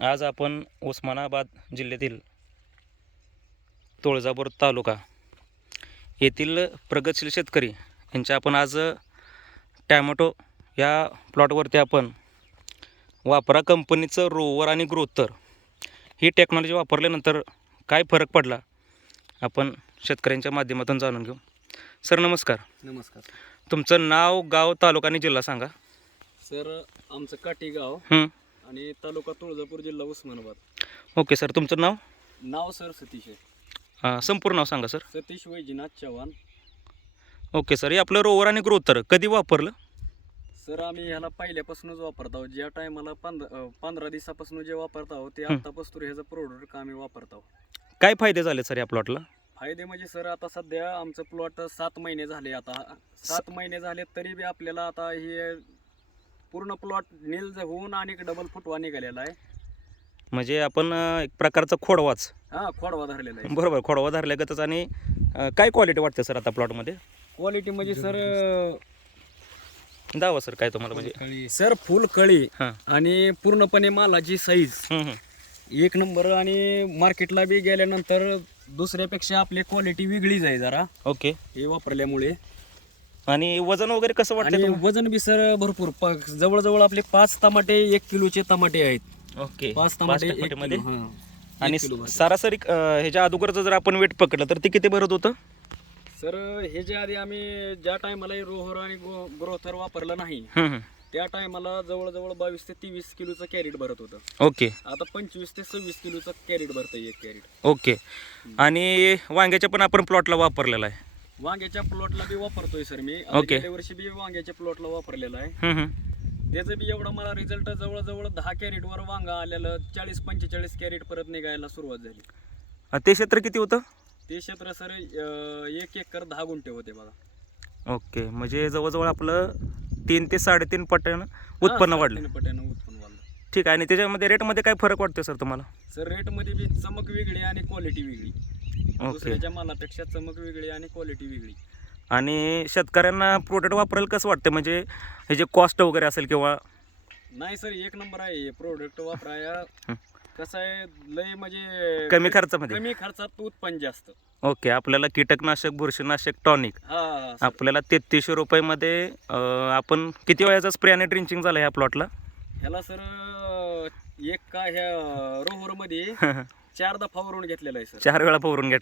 आज आपण उस्मानाबाद जिल्ह्यातील तुळजापूर तालुका येथील प्रगतशील शेतकरी यांच्या आपण आज टॅमॅटो या प्लॉटवरती आपण वापरा कंपनीचं रोवर आणि ग्रोथर ही टेक्नॉलॉजी वापरल्यानंतर काय फरक पडला आपण शेतकऱ्यांच्या माध्यमातून जाणून घेऊ. सर नमस्कार. नमस्कार तुमचं नाव, गाव, तालुका आणि जिल्हा सांगा. सर. आमचं काटी गाव आणि तालुका तुळजापूर, जिल्हा उस्मानाबाद. ओके सर, तुमचं नाव? नाव सर सतीश आहे. संपूर्ण नाव सांगा sir. Satish Vaijnath Chavan. Okay sir, हे आपलं रोवर आणि ग्रोथर कधी वापरलं? सर आम्ही ह्याला पहिल्यापासूनच वापरत आहोत. ज्या टायमाला 15 दिवसापासून जे वापरत आहोत ते आतापासून ह्याचं प्रोडक्ट आम्ही वापरत आहोत. काय फायदे झाले सर या प्लॉटला? फायदे म्हणजे सर आता सध्या आमचं प्लॉट 7 महिने झाले. आता 7 महिने झाले तरी बी आपल्याला आता हे पूर्ण प्लॉट नील होऊन आणि डबल फुटवा निघालेला आहे. म्हणजे आपण एक प्रकारचा खोडवाच. खोडवा धरलेला आहे. बरोबर, खोडवा धरल्यागतच. आणि काय क्वालिटी वाटते सर आता प्लॉटमध्ये? क्वालिटी म्हणजे सर दावा सर काय तुम्हाला म्हणजे? सर फुल कळी हां. आणि पूर्णपणे मालाची साईज एक नंबर. आणि मार्केटला बी गेल्यानंतर दुसऱ्यापेक्षा आपली क्वालिटी वेगळीच आहे जरा ओके. हे वापरल्यामुळे. आणि वजन वगैरे कसं वाटतं आणि तुम्हाला? वजन बी सर भरपूर. जवळजवळ आपले 5 टमाटे 1 किलोचे टमाटे आहेत. ओके. 5 टमाटे 1 मध्ये. किलो. आणि सरासरी ह्याच्या अगोदरचं जर आपण वेट पकडलं तर ते किती भरत होतं? सर ह्याच्या आधी आम्ही ज्या टायमाला रोहर आणि ग्रोथर वापरलं नाही त्या टायमाला जवळजवळ 22 ते 23 किलोचं कॅरेट भरत होतं. ओके. आता 25 ते 26 किलोचं कॅरेट भरतंय एक कॅरेट. ओके. आणि वांग्याच्या पण आपण प्लॉटला वापरलेला आहे? वांग्याच्या प्लॉटला बी वापरतोय सर मी. ओके. गेल्या वर्षी बी वांग्याच्या प्लॉटला वापरलेला आहे. त्याचं बी एवढा मला रिझल्ट जवळजवळ 10 कॅरेटवर वांगा आलेलं. 40-45 कॅरेट परत निघायला सुरुवात झाली. ते क्षेत्र किती होतं? ते क्षेत्र सर 1 एकर 10 गुंठे होते बघा. ओके. म्हणजे जवळजवळ आपलं 3 ते 3.5 पटानं उत्पन्न वाढलं. उत्पन्न वाढलं. ठीक आहे. आणि त्याच्यामध्ये रेटमध्ये काय फरक वाटतो सर तुम्हाला? सर रेटमध्ये बी चमक वेगळी आणि क्वालिटी वेगळी. दुसऱ्याच्या मालापेक्षा चमक वेगळी आणि क्वालिटी वेगळी. आणि शेतकऱ्यांना प्रोडक्ट वापरायला कसं वाटतं? म्हणजे हे जे कॉस्ट वगैरे असेल किंवा? नाही सर, एक नंबर आहे हे प्रोडक्ट वापराया. कसं आहे, लय म्हणजे कमी खर्चामध्ये? कमी खर्चात उत्पन्न जास्त. ओके. आपल्याला कीटकनाशक, बुरशीनाशक, टॉनिक आपल्याला 3300 रुपयामध्ये आपण किती वेळाचा स्प्रे आणि ड्रिंचिंग झाला ह्या प्लॉटला? ह्याला सर ह्या रोहर मध्ये 4दा फवारून घेतलेला आहे सर. 4 वेळा फवारून घेतलं.